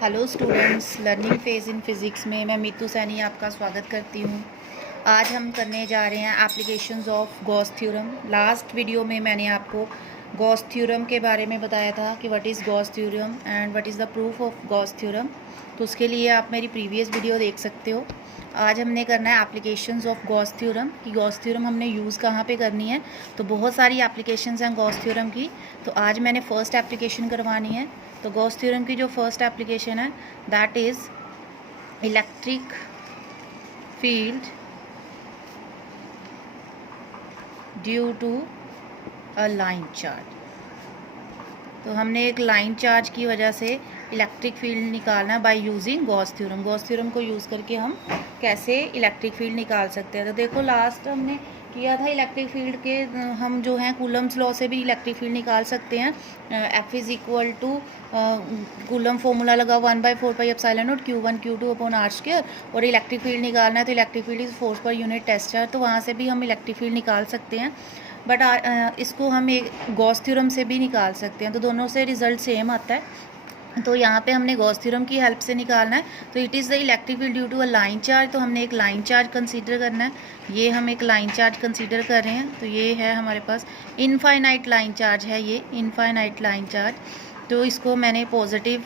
Hello students, learning phase in physics में मैं मीतू सैनी आपका स्वागत करती हूँ। आज हम करने जा रहे हैं applications of Gauss theorem. Last video में मैंने आपको गॉस थ्योरम के बारे में बताया था कि what is Gauss theorem and what is the proof of Gauss theorem. तो उसके लिए आप मेरी प्रीवियस वीडियो देख सकते हो। आज हमने करना है एप्लीकेशंस ऑफ गॉस थ्योरम कि गॉस थ्योरम हमने यूज़ कहाँ पे करनी है। तो बहुत सारी एप्लीकेशंस हैं गॉस थ्योरम की। तो आज मैंने फ़र्स्ट एप्लीकेशन करवानी है। तो गॉस थ्योरम की जो फर्स्ट एप्लीकेशन है that is electric field due to a line charge. तो हमने एक लाइन चार्ज की वजह से इलेक्ट्रिक फील्ड निकालना by using Gauss theorem. Gauss theorem को यूज़ करके हम कैसे इलेक्ट्रिक फील्ड निकाल सकते हैं। तो देखो लास्ट हमने किया था इलेक्ट्रिक फील्ड के, हम जो हैं कूलम्स लॉ से भी इलेक्ट्रिक फील्ड निकाल सकते हैं। F is equal to coulomb formula लगा 1/4πε0 Q1 Q2 upon R square. और इलेक्ट्रिक फील्ड निकालना है तो electric field is force per unit test charge, तो वहाँ से भी हम इलेक्ट्रिक फील्ड निकाल सकते हैं। बट इसको हम एक गॉस थ्योरम से भी निकाल सकते हैं, तो दोनों से रिजल्ट सेम आता है। तो यहाँ पे हमने गॉस थ्योरम की हेल्प से निकालना है। तो it is the electric field due to a line charge, तो हमने एक लाइन चार्ज कंसीडर करना है। ये हम एक लाइन चार्ज कंसीडर कर रहे हैं। तो ये है हमारे पास इनफाइनाइट लाइन चार्ज है, ये इनफाइनाइट लाइन चार्ज। तो इसको मैंने पॉजिटिव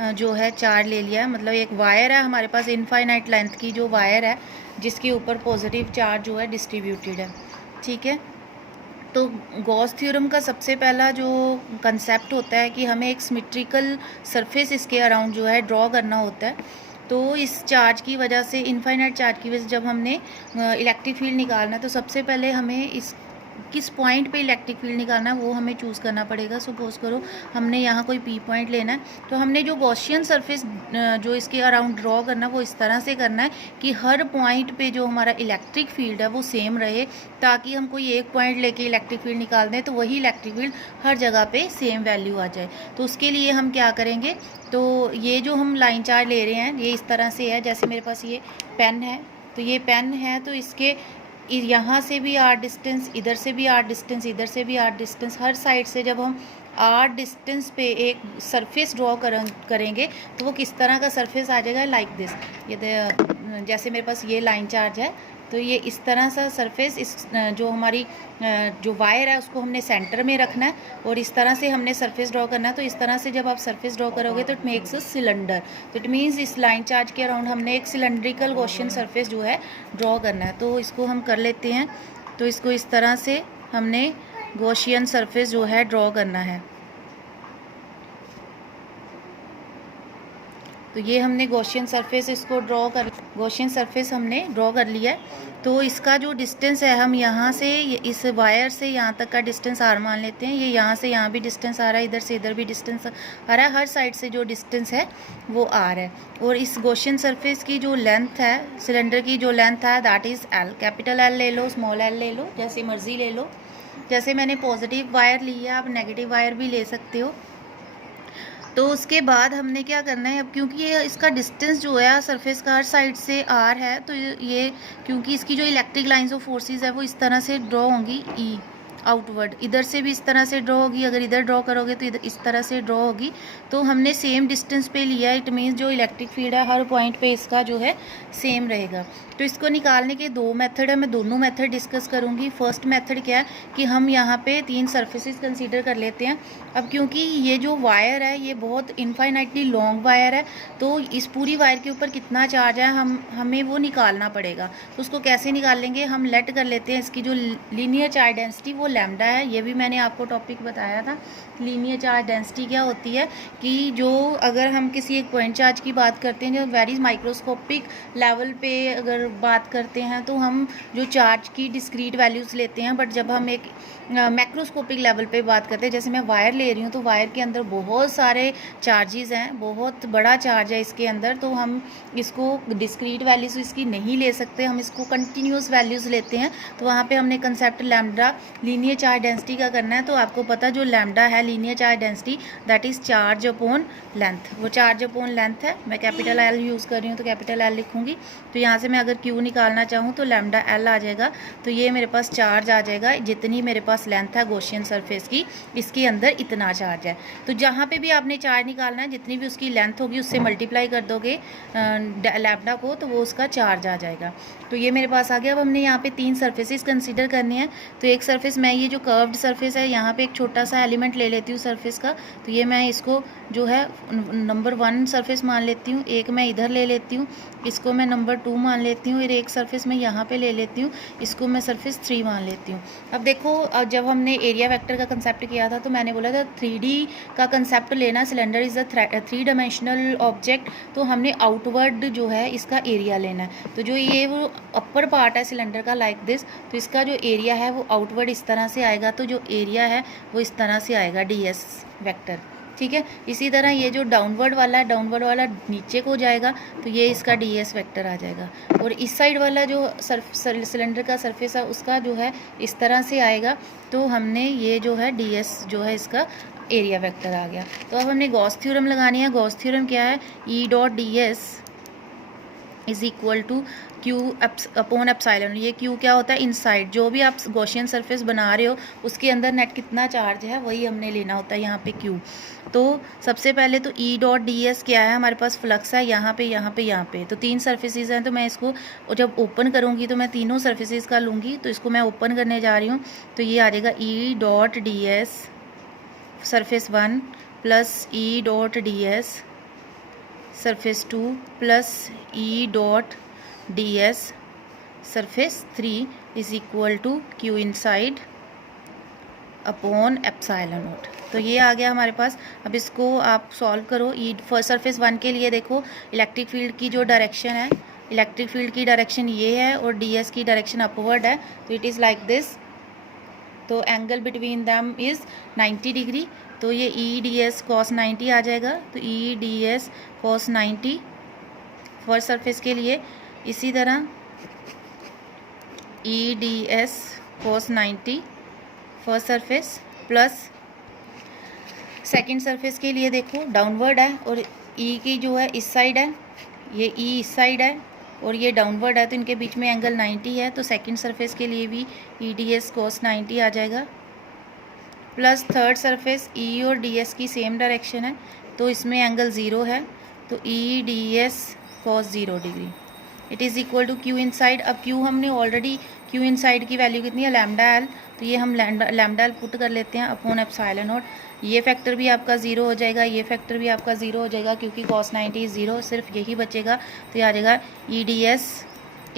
जो है चार्ज ले लिया है, मतलब एक वायर है हमारे पास इनफाइनाइट लेंथ की जो वायर है जिसके ऊपर पॉजिटिव चार्ज जो है डिस्ट्रीब्यूटेड है। ठीक है। तो गॉस थ्योरम का सबसे पहला जो कंसेप्ट होता है कि हमें एक सिमेट्रिकल सरफेस इसके अराउंड जो है ड्रॉ करना होता है। तो इस चार्ज की वजह से, इनफाइनाइट चार्ज की वजह से जब हमने इलेक्ट्रिक फील्ड निकालना है तो सबसे पहले हमें इस किस पॉइंट पे इलेक्ट्रिक फील्ड निकालना है वो हमें चूज़ करना पड़ेगा। सपोज करो हमने यहाँ कोई पी पॉइंट लेना है, तो हमने जो गॉसियन सरफेस जो इसके अराउंड ड्रॉ करना है वो इस तरह से करना है कि हर पॉइंट पे जो हमारा इलेक्ट्रिक फील्ड है वो सेम रहे, ताकि हम कोई एक पॉइंट लेके इलेक्ट्रिक फील्ड निकाल दें तो वही इलेक्ट्रिक फील्ड हर जगह पे सेम वैल्यू आ जाए। तो उसके लिए हम क्या करेंगे, तो ये जो हम लाइन चार्ज ले रहे हैं ये इस तरह से है। जैसे मेरे पास ये पेन है, तो ये पेन है तो इसके यहाँ से भी आर डिस्टेंस, इधर से भी आर डिस्टेंस, इधर से भी आर डिस्टेंस, हर साइड से जब हम आर डिस्टेंस पे एक सरफेस ड्रॉ करेंगे तो वो किस तरह का सरफेस आ जाएगा, लाइक दिस। ये जैसे मेरे पास ये लाइन चार्ज है तो ये इस तरह सा सरफेस, इस जो हमारी जो वायर है उसको हमने सेंटर में रखना है और इस तरह से हमने सरफेस ड्रॉ करना है। तो इस तरह से जब आप सरफेस ड्रॉ करोगे तो इट मेक्स अ सिलेंडर। तो इट मीन्स इस लाइन चार्ज के अराउंड हमने एक सिलेंड्रिकल गॉसियन सरफेस जो है ड्रॉ करना है। तो इसको हम कर लेते हैं। तो इसको इस तरह से हमने गॉसियन सरफेस जो है ड्रॉ करना है। तो ये हमने गॉसियन सरफेस इसको गॉसियन सरफेस हमने ड्रॉ कर लिया है। तो इसका जो डिस्टेंस है, हम यहाँ से इस वायर से यहाँ तक का डिस्टेंस आर मान लेते हैं। ये यहाँ से यहाँ भी डिस्टेंस आ रहा है, इधर से इधर भी डिस्टेंस आ रहा है, हर साइड से जो डिस्टेंस है वो आर है। और इस गॉसियन सरफेस की जो लेंथ है, सिलेंडर की जो लेंथ है that is L. Capital L ले लो, स्मॉल एल ले लो, जैसे मर्जी ले लो। जैसे मैंने पॉजिटिव वायर ली है, आप नेगेटिव वायर भी ले सकते हो। तो उसके बाद हमने क्या करना है, अब क्योंकि ये इसका डिस्टेंस जो है सरफेस का हर साइड से आर है, तो ये क्योंकि इसकी जो इलेक्ट्रिक लाइंस ऑफ फोर्सेस है वो इस तरह से ड्रॉ होंगी, ई आउटवर्ड, इधर से भी इस तरह से ड्रॉ होगी, अगर इधर ड्रॉ करोगे तो इधर इस तरह से ड्रॉ होगी। तो हमने सेम डिस्टेंस पे लिया है, इट मीन्स जो इलेक्ट्रिक फील्ड है हर पॉइंट पे इसका जो है सेम रहेगा। तो इसको निकालने के दो मेथड है, मैं दोनों मेथड डिस्कस करूँगी। फर्स्ट मेथड क्या है कि हम यहाँ पे 3 सर्फेसिस कंसीडर कर लेते हैं। अब क्योंकि ये जो वायर है ये बहुत इनफाइनाइटली लॉन्ग वायर है, तो इस पूरी वायर के ऊपर कितना चार्ज है हमें वो निकालना पड़ेगा। तो उसको कैसे निकाल लेंगे, हम लेट कर लेते हैं इसकी जो लीनियर चार्ज डेंसिटी वो लैम्डा है। ये भी मैंने आपको टॉपिक बताया था। लीनियर चार्ज डेंसिटी क्या होती है कि जो अगर हम किसी एक पॉइंट चार्ज की बात करते हैं, जो वेरी माइक्रोस्कोपिक लेवल पे अगर बात करते हैं तो हम जो चार्ज की डिस्क्रीट वैल्यूज़ लेते हैं, बट जब हम एक मैक्रोस्कोपिक लेवल पे बात करते हैं, जैसे मैं वायर ले रही हूँ तो वायर के अंदर बहुत सारे चार्जेस हैं, बहुत बड़ा चार्ज है इसके अंदर, तो हम इसको डिस्क्रीट वैल्यूज़ इसकी नहीं ले सकते, हम इसको कंटिन्यूस वैल्यूज़ लेते हैं। तो वहाँ पे हमने concept lambda linear linear charge density का करना है तो आपको पता जो लैम्डा है linear charge density that is charge upon length, वो चार्ज अपॉन लेंथ है। मैं कैपिटल एल यूज़ कर रही हूँ तो कैपिटल एल लिखूँगी। तो यहाँ से मैं अगर क्यू निकालना चाहूँ तो लैम्डा एल आ जाएगा। तो ये मेरे पास चार्ज आ जाएगा, जितनी मेरे पास लेंथ है गॉसियन सरफेस की इसके अंदर इतना चार्ज है। तो जहाँ पे भी आपने चार्ज निकालना है जितनी भी उसकी लेंथ होगी उससे मल्टीप्लाई कर दोगे लैम्डा को तो वो उसका चार्ज आ जाएगा। तो ये मेरे पास आ गया। अब हमने यहाँ पे 3 सरफेसेस कंसीडर करनी है। तो एक सरफेस मैं ये जो कर्व्ड सरफेस है यहाँ पे एक छोटा सा एलिमेंट ले लेती हूँ सरफेस का। तो ये मैं इसको जो है नंबर 1 सरफेस मान लेती हूँ। एक मैं इधर ले लेती हूँ, इसको मैं नंबर 2 मान लेती हूँ। और एक सरफेस मैं यहाँ पे ले लेती हूँ, इसको मैं सरफेस 3 मान लेती हूँ। अब देखो जब हमने एरिया वेक्टर का कंसेप्ट किया था तो मैंने बोला था 3D का कंसेप्ट लेना, cylinder is a 3 dimensional object. तो हमने आउटवर्ड जो है इसका एरिया लेना है। तो जो ये वो अपर पार्ट है सिलेंडर का लाइक दिस, तो इसका जो एरिया है वो आउटवर्ड इस तरह से आएगा। तो जो एरिया है वो इस तरह से आएगा डी.एस वेक्टर, ठीक है। इसी तरह ये जो डाउनवर्ड वाला है, डाउनवर्ड वाला नीचे को जाएगा तो ये इसका डी.एस वेक्टर आ जाएगा। और इस साइड वाला जो सिलेंडर का सरफेस है उसका जो है इस तरह से आएगा। तो हमने ये जो है डी.एस जो है इसका एरिया वेक्टर आ गया। तो अब हमने गॉस थ्योरम लगानी है। गॉस थ्योरम क्या है? E dot D S is equal to Q upon epsilon. ये क्यू क्या होता है? इनसाइड जो भी आप गॉसियन सरफेस बना रहे हो उसके अंदर नेट कितना चार्ज है वही हमने लेना होता है यहाँ पे क्यू। तो सबसे पहले तो ई डॉट डी एस क्या है? हमारे पास फ्लक्स है यहाँ पे यहाँ पे यहाँ पे। तो 3 सरफेसेस हैं तो मैं इसको जब ओपन करूँगी तो मैं तीनों सरफेसेस का लूँगी। तो इसको मैं ओपन करने जा रही हूँ तो ये आ जाएगा E dot D S surface 1 plus E dot D S surface 2 plus E dot D S surface 3 is equal to Q inside upon epsilon naught. तो ये आ गया हमारे पास। अब इसको आप सॉल्व करो। ई सरफेस 1 के लिए देखो इलेक्ट्रिक फील्ड की जो डायरेक्शन है, इलेक्ट्रिक फील्ड की डायरेक्शन ये है और डी एस की डायरेक्शन अपवर्ड है। तो इट इज़ लाइक दिस। तो angle between them is 90 degree. तो ये ई डी एस कॉस 90 आ जाएगा। तो E D S cos 90 first surface के लिए। इसी तरह ई D S cos 90 first surface plus second surface के लिए देखो डाउनवर्ड है और ई की जो है इस साइड है, ये ई इस साइड है और ये डाउनवर्ड है तो इनके बीच में एंगल 90 है। तो सेकंड सरफेस के लिए भी ई डी एस कॉस 90 आ जाएगा प्लस थर्ड सरफेस ई और डी एस की सेम डायरेक्शन है तो इसमें एंगल 0 है। तो E D S cos 0 degree it is equal to Q inside. अब क्यू हमने ऑलरेडी क्यू इनसाइड की वैल्यू कितनी है? Lambda L. तो ये हम लैम्डा एल पुट कर लेते हैं अपॉन एप्सिलॉन नॉट। ये फैक्टर भी आपका 0 हो जाएगा, ये फैक्टर भी आपका 0 हो जाएगा क्योंकि कॉस 90 0, सिर्फ यही बचेगा। तो ये आ जाएगा E D S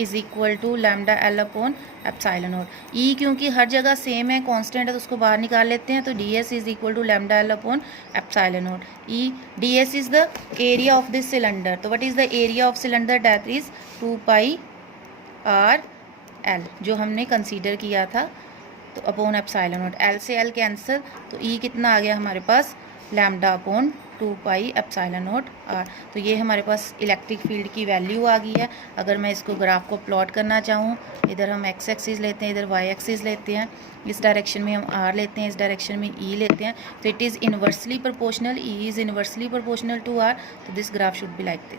is equal to lambda L upon epsilon naught. E क्योंकि हर जगह सेम है, कांस्टेंट है, तो उसको बाहर निकाल लेते हैं। तो D S is equal to lambda L upon epsilon naught. E D S is the area of this cylinder. तो what is the area of cylinder? That is 2 pi R L जो हमने कंसीडर किया था। तो upon epsilon naught, L से L cancel. तो E कितना आ गया हमारे पास? Lambda upon 2 pi epsilon naught R. तो ये हमारे पास इलेक्ट्रिक फील्ड की वैल्यू आ गई है। अगर मैं इसको ग्राफ को प्लॉट करना चाहूँ, इधर हम एक्स एक्सिस लेते हैं, इधर वाई एक्सिस लेते हैं, इस डायरेक्शन में हम आर लेते हैं, इस डायरेक्शन में ई लेते हैं। तो it is inversely proportional, E is inversely proportional to R. तो this graph should be like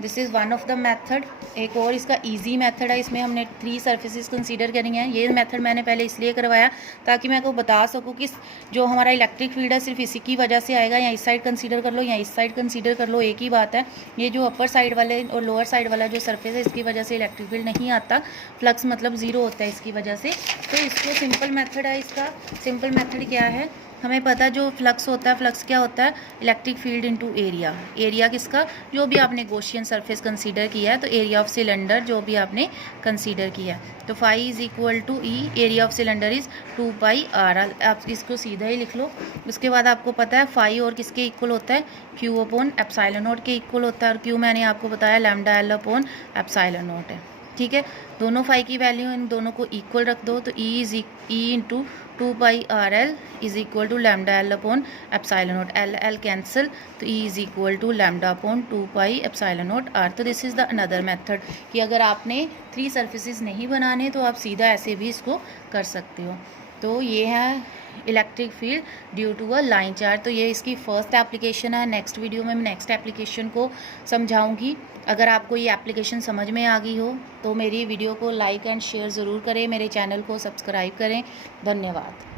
this is one of the method. एक और इसका इजी मेथड है, इसमें हमने 3 सरफेसेस कंसीडर करेंगे हैं। ये मेथड मैंने पहले इसलिए करवाया ताकि मैं आपको बता सकूं कि जो हमारा इलेक्ट्रिक फील्ड है सिर्फ इसी की वजह से आएगा। या इस साइड कंसीडर कर लो या इस साइड कंसीडर कर लो, एक ही बात है। ये जो अपर साइड वाले और लोअर साइड वाला जो सरफेस है इसकी वजह से इलेक्ट्रिक फील्ड नहीं आता, फ्लक्स मतलब 0 होता है इसकी वजह से। तो इसको सिंपल मेथड है। इसका सिंपल मेथड क्या है? हमें पता जो फ्लक्स होता है, फ्लक्स क्या होता है? Electric field into area. Area किसका? जो भी आपने गॉसियन सरफेस कंसीडर किया है, तो एरिया ऑफ सिलेंडर जो भी आपने कंसीडर किया है। तो phi is equal to E, area of cylinder is 2 pi R. आप इसको सीधा ही लिख लो। उसके बाद आपको पता है फाई और किसके इक्वल होता है? क्यू अपॉन एप्सिलॉन नॉट के इक्वल होता है। और क्यू मैंने आपको बताया lambda L upon epsilon not है, ठीक है। दोनों फाई की वैल्यू इन दोनों को इक्वल रख दो। तो E is E into 2 pi R L is equal to lambda L upon epsilon naught, L L cancel, तो E is equal to lambda upon 2 pi epsilon naught R. तो this is the another method कि अगर आपने 3 surfaces नहीं बनाने तो आप सीधा ऐसे भी इसको कर सकते हो। तो ये है electric field due to a line charge. तो ये इसकी फर्स्ट एप्लीकेशन है। नेक्स्ट वीडियो में मैं नेक्स्ट एप्लीकेशन को समझाऊंगी। अगर आपको ये एप्लीकेशन समझ में आ गई हो तो मेरी वीडियो को लाइक एंड शेयर ज़रूर करें, मेरे चैनल को सब्सक्राइब करें। धन्यवाद।